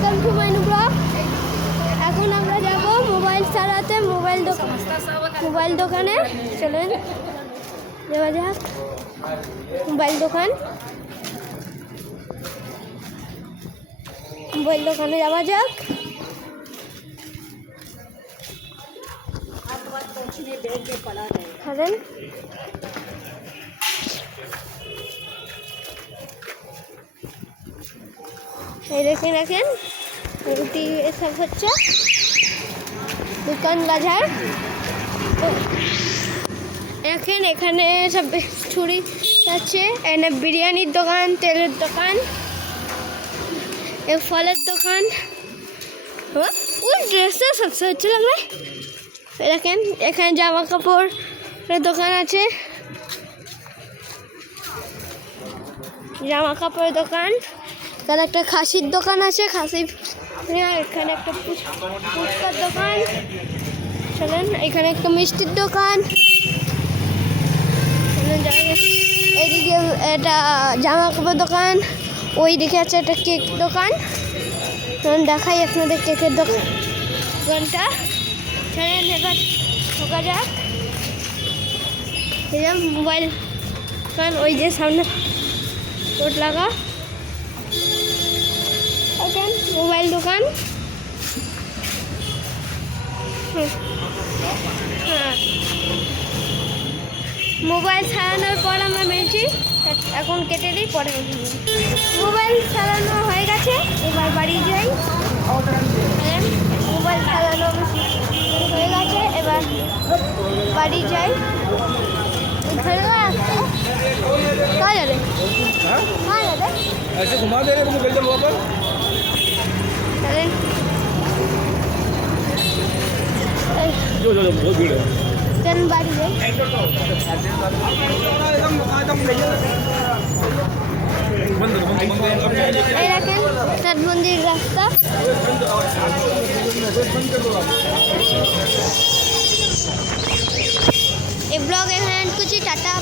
Welcome to Mainu blog. এখন আমরা যাব মোবাইল সারাতে, মোবাইল দোকানে। চলেন যাওয়া যাক মোবাইল দোকানে যাওয়া যাক। চলেন এই দেখেন এসব হচ্ছে দোকান বাজার। এখানে সব ছুরি আছে, এখানে বিরিয়ানির দোকান, তেলের দোকান, ফলের দোকান, ওই ড্রেসের সবসে হচ্ছে লাগবে। দেখেন এখানে জামা কাপড়ের দোকান আছে, জামা কাপড়ের দোকান। এখানে একটা খাসির দোকান আছে, এখানে একটা ফুচকার দোকান। চলেন এখানে একটা মিষ্টির দোকান। এদিকে এটা জামা কাপড় দোকান, ওই দিকে আছে একটা কেক দোকান। দেখাই আপনাদের কেকের দোকানটা। চলেন এবার ঢোকা যাক। মোবাইল দোকান, ওই যে সামনে কোট লাগা মোবাইল দোকান। হ্যাঁ, মোবাইল সারানোর পর আমরা মেরেছি, এখন কেটে দিই, পরে মোবাইল সারানো হয়ে গেছে। এবার বাড়ি যাই। মোবাইল সারানো হয়ে গেছে, এবার বাড়ি যাই। कहाँ जा रहे? कहाँ जा रहे? ऐसे घुमा दे रहे तुम बेल्जियम वापस। चलें। जो बहुत भीड़ है। चल बाड़ी है। तट मंदिर रास्ता। ये ब्लॉग है कुछ टाटा।